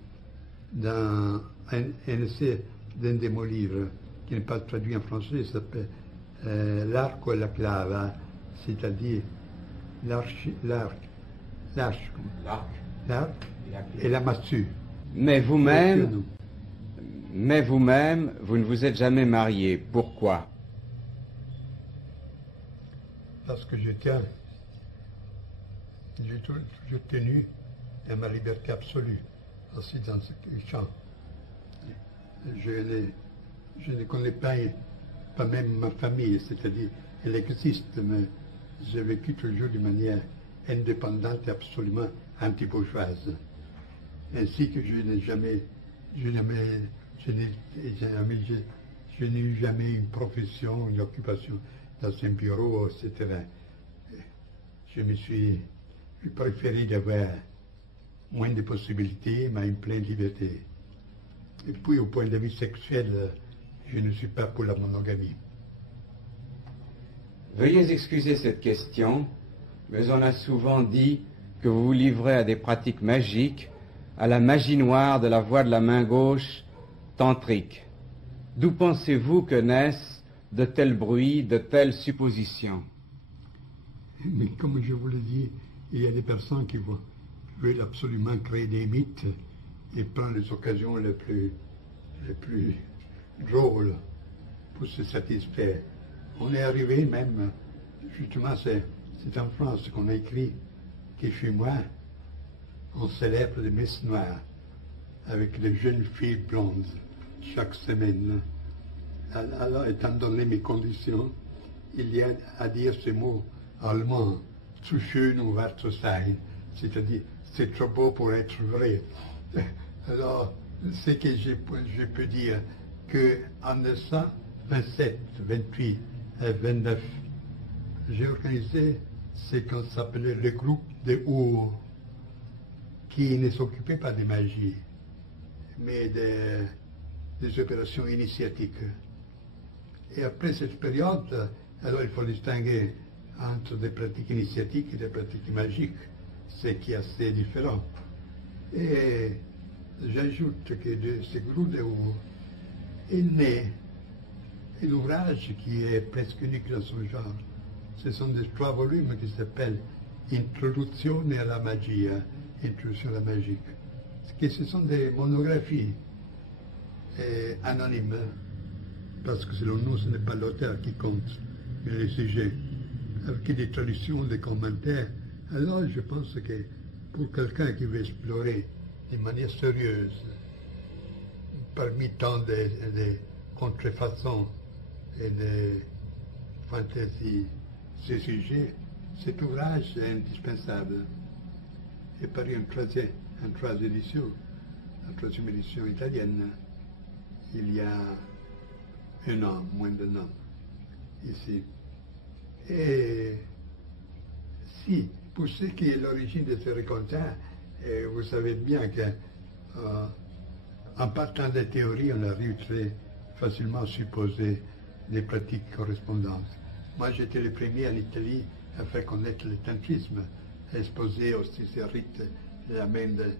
dans un essai d'un de mes livres qui n'est pas traduit en français, il s'appelle L'arco et la clava, c'est-à-dire l'arc et la massue. Mais vous-même, vous ne vous êtes jamais marié. Pourquoi? Parce que j'ai toujours tenu à ma liberté absolue, aussi dans ce champ. Je ne connais pas même ma famille, c'est-à-dire, elle existe, mais j'ai vécu toujours de manière indépendante et absolument anti-bourgeoise. Ainsi que je n'ai eu jamais une profession, une occupation dans un bureau, etc. J'ai préféré d'avoir moins de possibilités, mais une pleine liberté. Et puis, au point de vue sexuel, je ne suis pas pour la monogamie. Veuillez excuser cette question, mais on a souvent dit que vous vous livrez à des pratiques magiques, à la magie noire de la voix de la main gauche tantrique. D'où pensez-vous que naissent de tels bruits, de telles suppositions? Mais comme je vous l'ai dit, il y a des personnes qui veulent absolument créer des mythes et prendre les occasions les plus drôles pour se satisfaire. On est arrivé même, justement, c'est en France qu'on a écrit que chez moi, on célèbre les messes noires avec les jeunes filles blondes chaque semaine. Alors, étant donné mes conditions, il y a à dire ce mot allemand, zu schön um wahr zu sein, c'est-à-dire c'est trop beau pour être vrai. Alors, ce que je peux dire, qu'en 1927, 28 et 29, j'ai organisé ce qu'on s'appelait le groupe des Our, qui ne s'occupait pas de magie, mais des opérations initiatiques. Et après cette période, alors il faut distinguer entre des pratiques initiatiques et des pratiques magiques, ce qui est assez différent. Et j'ajoute que de ce groupe de Our est né un ouvrage qui est presque unique dans son genre. Ce sont des 3 volumes qui s'appellent Introduzione alla magia, Introduction à la magie. Ce sont des monographies anonymes, parce que selon nous, ce n'est pas l'auteur qui compte, mais le sujet, avec des traductions, des commentaires. Alors je pense que pour quelqu'un qui veut explorer de manière sérieuse, parmi tant de contrefaçons et de fantaisies ces sujets, cet ouvrage est indispensable. Et paru en troisième édition italienne, il y a un an, moins d'un an, ici. Et si, pour ce qui est l'origine de ce récoltat, vous savez bien qu'en partant des théories, on arrive très facilement à supposer les pratiques correspondantes. Moi, j'étais le premier en Italie à faire connaître le tantrisme, à exposer aussi ces rites de la main de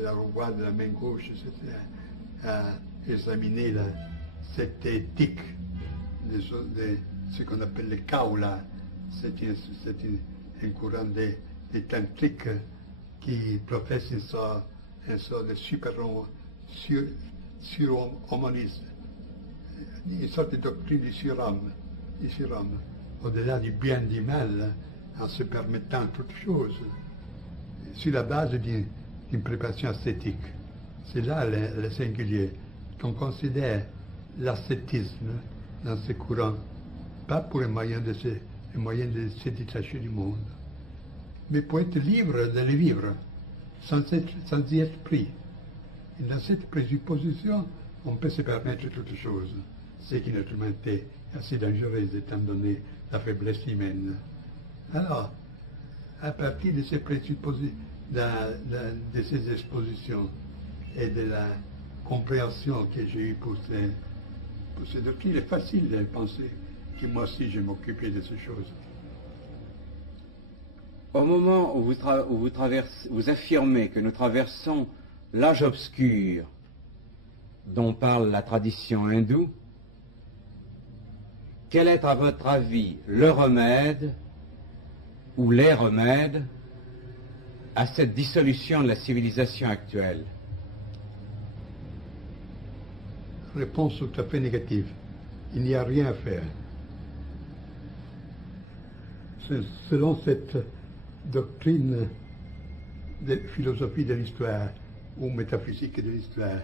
la roue, de la main gauche, etc., à examiner cette éthique de ce qu'on appelle le kaula. C'est un courant des tantriques qui professe une sorte de surhumanisme, une sorte de doctrine du surhomme, au-delà du bien et du mal, en se permettant toutes choses, sur la base d'une préparation ascétique. C'est là le singulier, qu'on considère l'ascétisme dans ce courant, pas pour le moyen de se détacher du monde, mais pour être libre de le vivre, sans y être pris. Et dans cette présupposition, on peut se permettre toutes choses, ce qui naturellement est assez dangereux étant donné la faiblesse humaine. Alors, à partir de ces présuppositions, de ces expositions et de la compréhension que j'ai eue pour ces doctrines, il est facile de penser que moi aussi je m'occupais de ces choses. Au moment où vous affirmez que nous traversons l'âge obscur dont parle la tradition hindoue, quel est à votre avis le remède ou les remèdes à cette dissolution de la civilisation actuelle? Réponse tout à fait négative. Il n'y a rien à faire. Selon cette doctrine de philosophie de l'histoire ou métaphysique de l'histoire,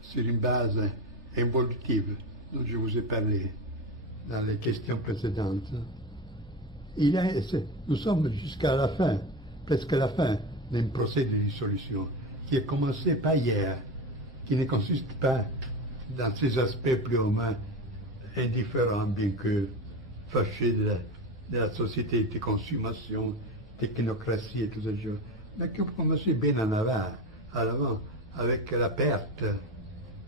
sur une base évolutive dont je vous ai parlé dans les questions précédentes, nous sommes jusqu'à la fin, presque à la fin d'un procès de dissolution qui a commencé pas hier, qui ne consiste pas dans ses aspects plus ou moins indifférents, bien que fâchés de la société de consommation, technocratie et tout ça, mais qui ont commencé bien en avant, avec la perte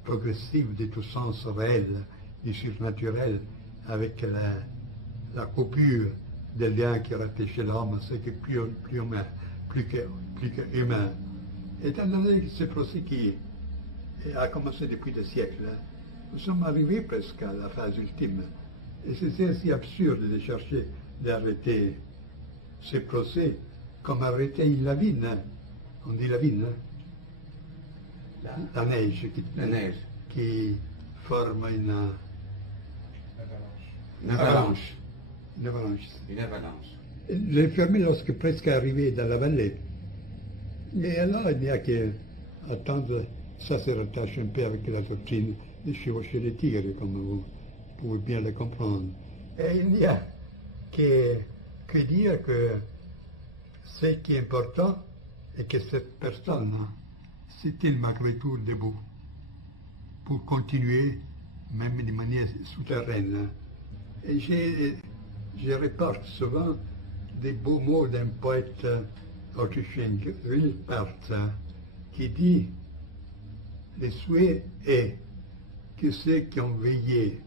progressive de tout sens réel, du surnaturel, avec la coupure des liens qui rattachaient l'homme à ce qui est plus humain, plus qu'humain. Étant donné que ce procès qui a commencé depuis des siècles, nous sommes arrivés presque à la phase ultime. Et c'est assez absurde de chercher d'arrêter ce procès comme arrêter une lavine. On dit lavine, la neige qui forme une avalanche. J'ai fermé lorsque presque arrivé dans la vallée. Et alors, il n'y a qu'à attendre, ça se rattache un peu avec la doctrine de chevaucher les tigres, comme vous pouvez bien le comprendre. Et il n'y a que dire que ce qui est important est que cette personne s'est-il malgré tout debout pour continuer, même de manière souterraine. Et je reporte souvent des beaux mots d'un poète autrichien, Rilpart, qui dit « Le souhait est que ceux qui ont veillé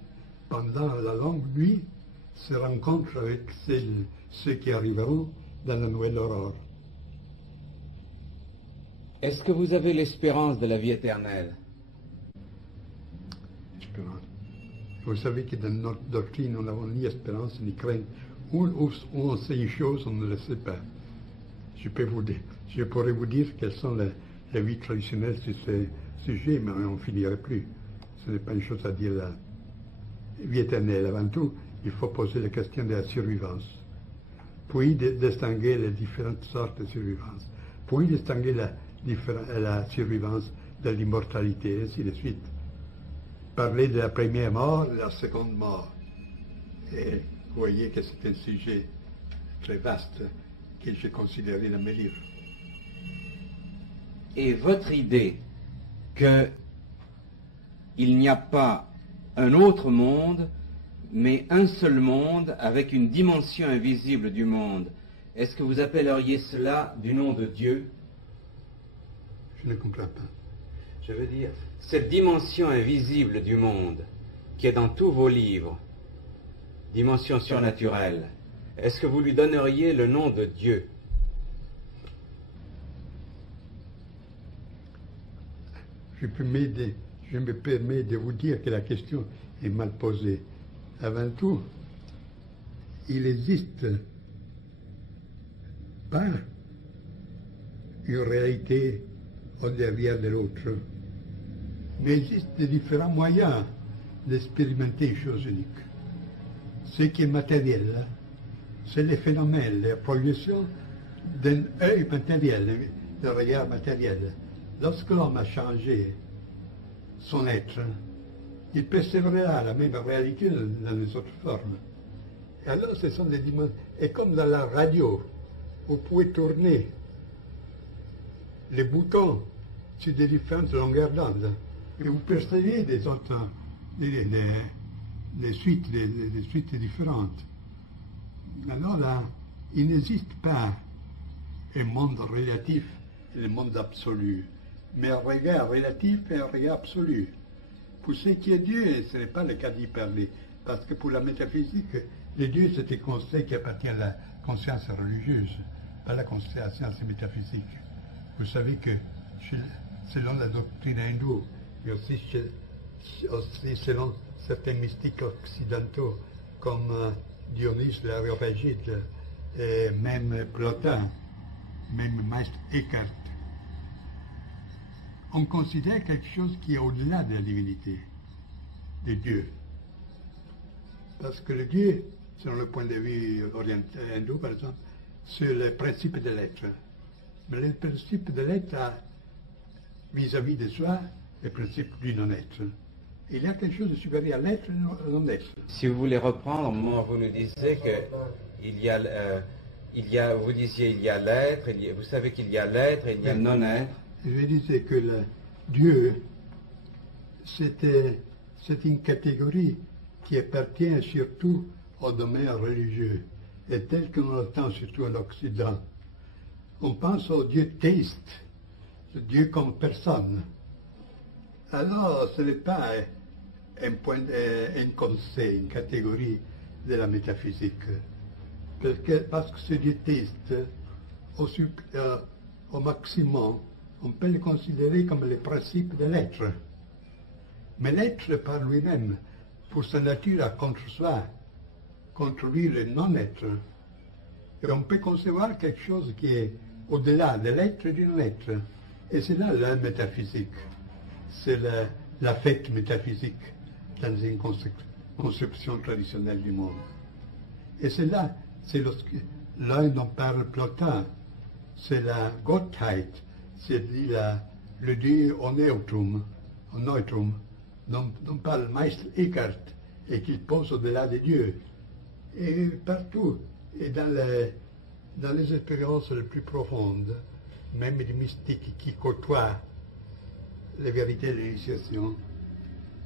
pendant la longue nuit se rencontrent avec ceux qui arriveront dans la nouvelle aurore. » Est-ce que vous avez l'espérance de la vie éternelle? Espérance. Vous savez que dans notre doctrine, nous n'avons ni espérance ni crainte. Où on sait une chose, on ne le sait pas. Je pourrais vous dire quelles sont les vies traditionnelles sur ce sujet, mais on ne finirait plus. Ce n'est pas une chose à dire là. Vie éternelle, avant tout, il faut poser la question de la survivance. Puis distinguer les différentes sortes de survivance. Puis distinguer la survivance de l'immortalité, et ainsi de suite. Parler de la première mort, de la seconde mort. Et vous voyez que c'est un sujet très vaste que j'ai considéré dans mes livres. Et votre idée qu'il n'y a pas un autre monde, mais un seul monde avec une dimension invisible du monde, est-ce que vous appelleriez cela du nom de Dieu? Je ne comprends pas. Je veux dire, cette dimension invisible du monde, qui est dans tous vos livres, dimension surnaturelle, est-ce que vous lui donneriez le nom de Dieu? Je me permets de vous dire que la question est mal posée. Avant tout, il n'existe pas une réalité au derrière de l'autre, mais il existe de différents moyens d'expérimenter une chose unique. Ce qui est matériel, c'est les phénomènes, les projections d'un œil matériel, d'un regard matériel. Lorsque l'homme a changé son être, il persévérera la même réalité dans les autres formes. Et alors, ce sont des dimensions. Et comme dans la radio, vous pouvez tourner les boutons sur des différentes longueurs d'onde, et vous percevez des autres, des suites différentes. Alors là, il n'existe pas un monde relatif et un monde absolu, mais un regard relatif et un regard absolu. Pour ce qui est Dieu, ce n'est pas le cas d'y parler, parce que pour la métaphysique, le Dieu c'est un concept qui appartient à la conscience religieuse, pas à la conscience métaphysique. Vous savez que selon la doctrine hindoue, et aussi selon certains mystiques occidentaux, comme Dionys l'Aréopagite, et même Plotin, même Maître Eckhart, on considère quelque chose qui est au-delà de la divinité, de Dieu. Parce que le Dieu, selon le point de vue oriental, hindou par exemple, c'est le principe de l'être. Mais le principe de l'être a, vis-à-vis de soi, le principe du non-être. Il y a quelque chose de supérieur à l'être et à non-être. Si vous voulez reprendre, au moment où vous nous disiez que vous disiez il y a l'être, vous savez qu'il y a l'être et il y a le non-être. Je disais que Dieu, c'est une catégorie qui appartient surtout au domaine religieux, et tel que l'on l'entend surtout en Occident. On pense au Dieu théiste, le Dieu comme personne. Alors, ce n'est pas un concept, une catégorie de la métaphysique. Parce que ce Dieu théiste, au maximum, on peut le considérer comme le principe de l'être. Mais l'être par lui-même, pour sa nature, a contre soi, contre lui le non-être. Et on peut concevoir quelque chose qui est au-delà de l'être et du non-être. Et c'est là la métaphysique. C'est l'affect métaphysique dans une conception traditionnelle du monde. Et c'est là, c'est lorsque l'un dont parle Plotin, c'est la Gottheit, c'est-à-dire le Dieu au neutrum, dont parle Meister Eckhart, et qu'il pose au-delà des dieux. Et partout, et dans les expériences les plus profondes, même les mystiques qui côtoient les vérités de l'initiation,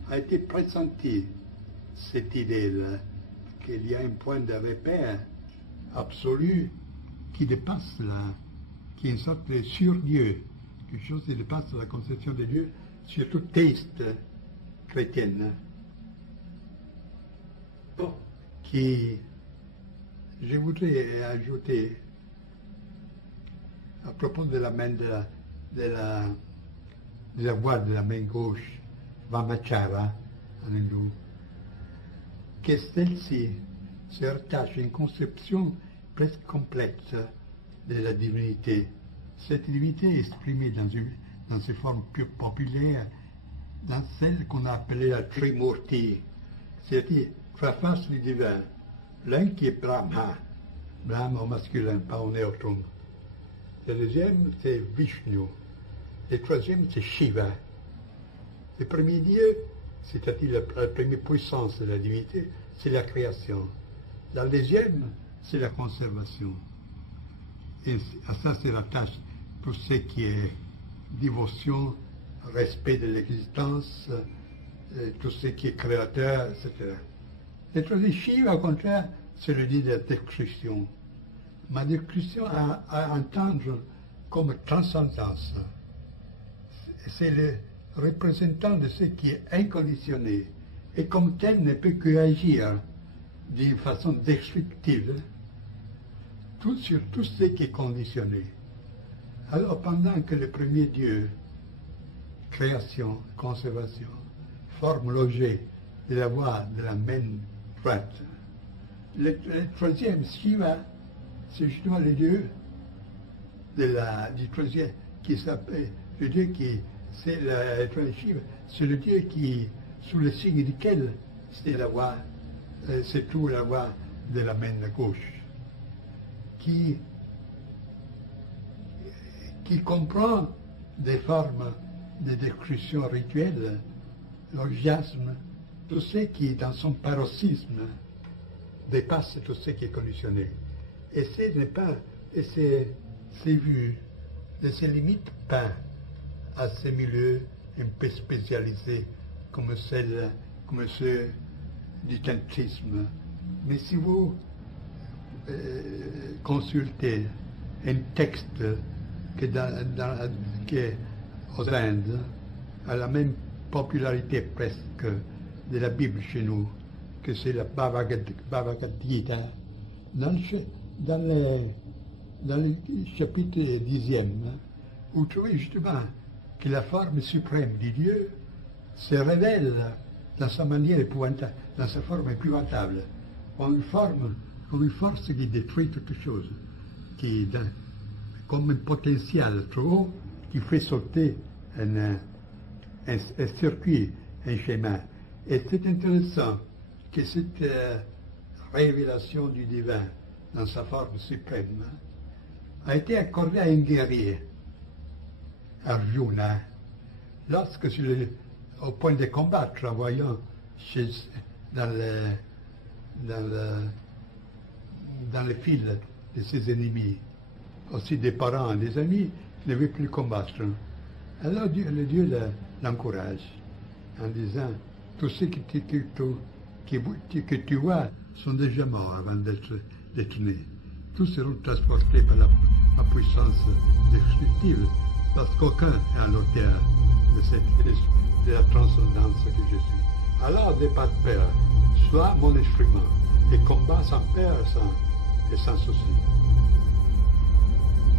a été pressenti cette idée-là, qu'il y a un point de repère absolu qui dépasse qui est une sorte de sur-Dieu, quelque chose qui dépasse la conception de Dieu, surtout théiste chrétienne, qui, je voudrais ajouter, à propos de la main de la voix de la main gauche, Vamachara, en hindou, que celle-ci se rattache à une conception presque complète de la divinité. Cette divinité est exprimée dans ses formes plus populaires, dans celle qu'on a appelée la Trimurti, c'est-à-dire trois faces du divin. L'un qui est Brahma au masculin, pas au neutrum. Le deuxième, c'est Vishnu. Le troisième, c'est Shiva. Le premier Dieu, c'est-à-dire la première puissance de la divinité, c'est la création. La deuxième, c'est la conservation. Et à ça se rattache tout ce qui est dévotion, respect de l'existence, tout ce qui est créateur, etc. Le troisième Shiva, au contraire, c'est le dit de la destruction. Ma destruction à entendre comme transcendance. C'est le représentant de ce qui est inconditionné et comme tel ne peut que agir d'une façon destructive sur tout ce qui est conditionné. Alors pendant que le premier Dieu, création, conservation, forme l'objet de la voie de la main droite, le troisième Shiva, c'est justement le Dieu du troisième qui s'appelle le Dieu qui c'est le troisième Shiva, c'est le Dieu qui sous le signe duquel c'est la voie, c'est tout la voie de la main gauche, qui comprend des formes de destruction rituelle, l'orgiasme, tout ce qui dans son paroxysme dépasse tout ce qui est conditionné. Et ce n'est pas, et c'est vu, ne se limite pas à ces milieux un peu spécialisés comme ceux du tantrisme. Mais si vous consultez un texte qui aux Indes a la même popularité presque de la Bible chez nous, que c'est la Bhagavad Gita, dans le chapitre 10e, vous trouvez justement que la forme suprême de Dieu se révèle dans sa manière épouvantable, dans sa forme épouvantable, en une force qui détruit toute chose, qui comme un potentiel trop haut qui fait sauter un circuit, un schéma. Et c'est intéressant que cette révélation du divin dans sa forme suprême a été accordée à un guerrier, Arjuna, lorsque au point de combattre, en voyant dans le fil de ses ennemis, aussi des parents, des amis, ne veut plus combattre. Alors le Dieu l'encourage en disant, tous ceux que tu vois sont déjà morts avant d'être nés. Tous seront transportés par ma puissance destructive, parce qu'aucun est à l'auteur de la transcendance que je suis. Alors, n'aie pas peur, sois mon instrument, et combat sans peur et sans souci.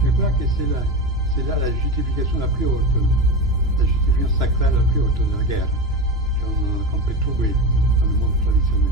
Je crois que c'est là la justification la plus haute, la justification sacrale la plus haute de la guerre qu'on peut trouver dans le monde traditionnel.